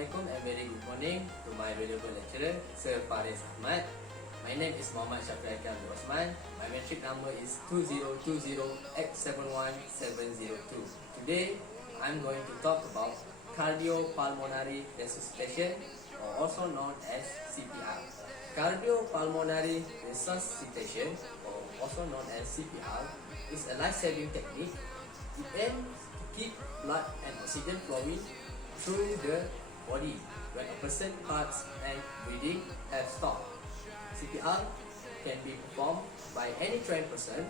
Assalamualaikum and very good morning to my valuable lecturer, Sir Perlis Ahmad. My name is Muhammad Shafiq Othman. My metric number is 2020X71702. Today, I'm going to talk about cardiopulmonary resuscitation, or also known as CPR. Cardiopulmonary resuscitation, or also known as CPR, is a life-saving technique. It aims to keep blood and oxygen flowing through the body when a person's heart and breathing have stopped. CPR can be performed by any trained person.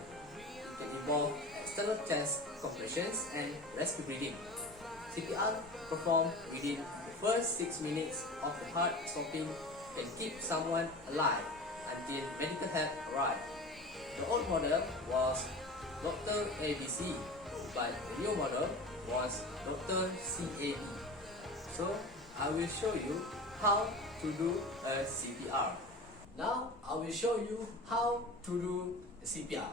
It can involve external chest compressions and rescue breathing. CPR performed within the first 6 minutes of the heart stopping can keep someone alive until medical help arrives. The old model was Dr. ABC, but the new model was Dr. CAB. So, I will show you how to do a CPR. Now, I will show you how to do a CPR.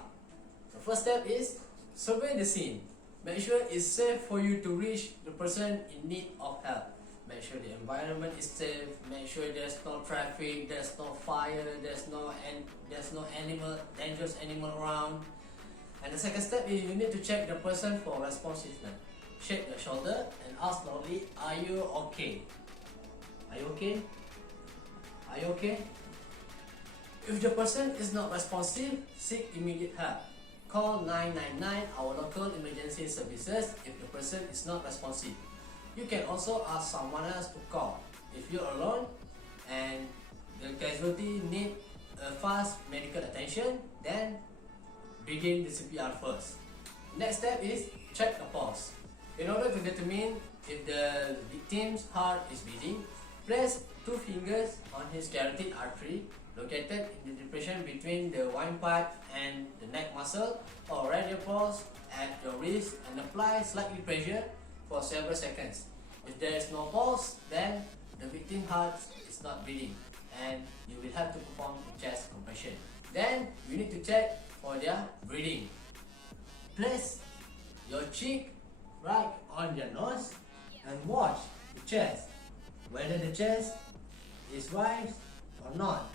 The first step is survey the scene. Make sure it's safe for you to reach the person in need of help. Make sure the environment is safe. Make sure there's no traffic, there's no fire, there's no dangerous animal around. And the second step is you need to check the person for responsiveness. Shake your shoulder and ask loudly, "Are you okay? Are you okay? Are you okay?" If the person is not responsive, seek immediate help. Call 999, our local emergency services, if the person is not responsive. You can also ask someone else to call. If you're alone and the casualty need a fast medical attention, then begin the CPR first. Next step is check the pulse. In order to determine if the victim's heart is beating, place 2 fingers on his carotid artery located in the depression between the windpipe and the neck muscle, or radial pulse at your wrist and apply slightly pressure for several seconds. If there is no pulse, then the victim's heart is not beating and you will have to perform the chest compression. Then you need to check for their breathing. Place your cheek right on their nose and watch the chest, whether the chest is raised or not.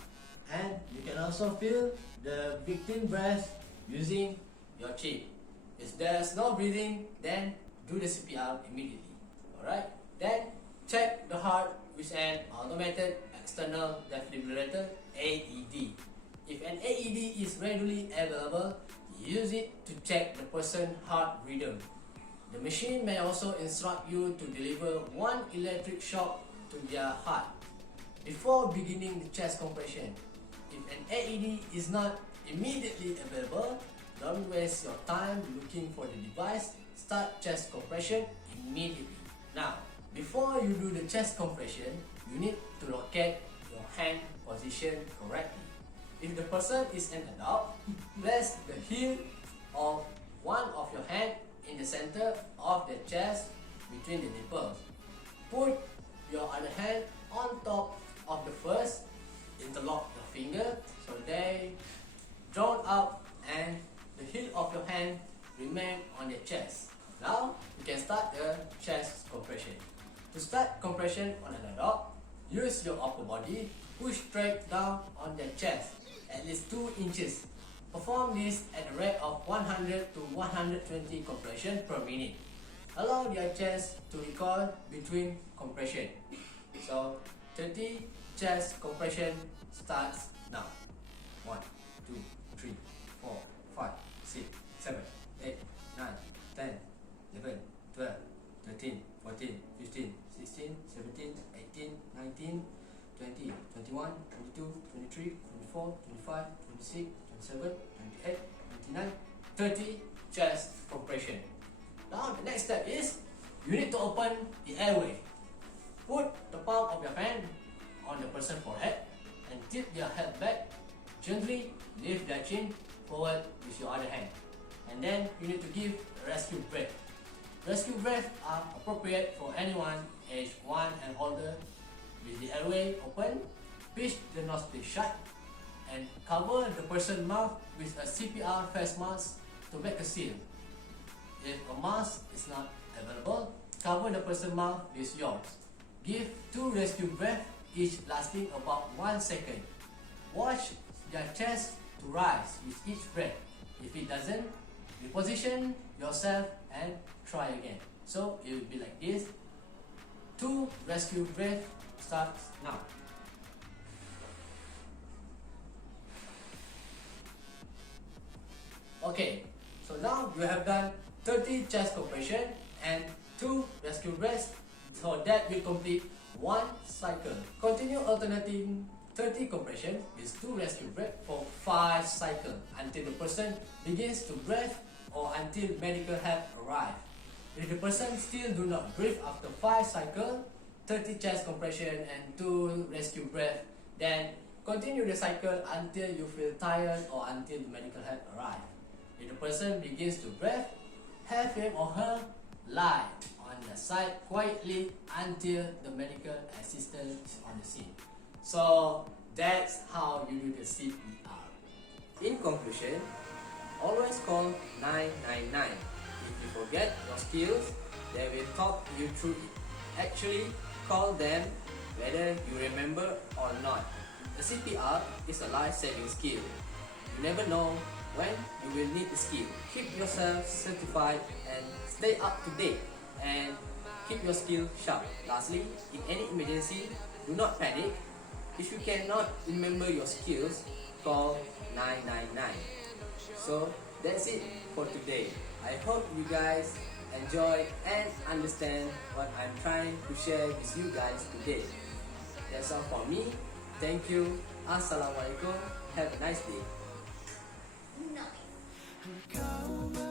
And you can also feel the victim breath using your cheek. If there's no breathing, then do the CPR immediately. Alright? Then check the heart with an automated external defibrillator, AED. If an AED is readily available, use it to check the person's heart rhythm. The machine may also instruct you to deliver 1 electric shock to their heart before beginning the chest compression. If an AED is not immediately available, don't waste your time looking for the device. Start chest compression immediately. Now, before you do the chest compression, you need to locate your hand position correctly. If the person is an adult, place the heel of one of your hand in the center of the chest between the nipples. Put your other hand on top of the first. Interlock your finger so they drawn up and the heel of your hand remain on your chest. Now you can start the chest compression. To start compression on an adult, use your upper body, push straight down on their chest at least 2 inches. Perform this at a rate of 100 to 120 compression per minute. Allow their chest to recoil between compression. So 30 chest compression starts now. 1, 2, 3, 4, 5, 6, 7, 8, 9, 10, 11, 12, 13, 14, 15, 16, 17, 18, 19, 20, 21, 22, 23, 24, 25, 26, 27, 28, 29, 30 chest compression. Now the next step is you need to open the airway. Put the palm of your hand on the person's forehead and tip their head back. Gently lift their chin forward with your other hand. And then you need to give a rescue breath. Rescue breaths are appropriate for anyone aged 1 and older. With the airway open, pinch the nostril shut and cover the person's mouth with a CPR face mask to make a seal. If a mask is not available, cover the person's mouth with yours. Give 2 rescue breaths, each lasting about 1 second. Watch their chest to rise with each breath. If it doesn't, reposition yourself and try again. So it will be like this. 2 rescue breaths starts now. Okay, so now you have done 30 chest compression and 2 rescue breaths, so that will complete 1 cycle. Continue alternating 30 compression with 2 rescue breaths for 5 cycles until the person begins to breathe or until medical help arrives. If the person still do not breathe after 5 cycles, 30 chest compression and 2 rescue breaths, then continue the cycle until you feel tired or until the medical help arrives. If the person begins to breathe, have him or her lie on the side quietly until the medical assistant is on the scene. So that's how you do the CPR. In conclusion, always call 999. If you forget your skills, they will talk you through it. Actually, call them whether you remember or not. The CPR is a life-saving skill. You never know when you will need the skill. Keep yourself certified and stay up to date and keep your skill sharp. Lastly, in any emergency, do not panic. If you cannot remember your skills, call 999. So that's it for today. I hope you guys enjoy and understand what I'm trying to share with you guys today. That's all for me. Thank you. Assalamualaikum. Have a nice day. Nice.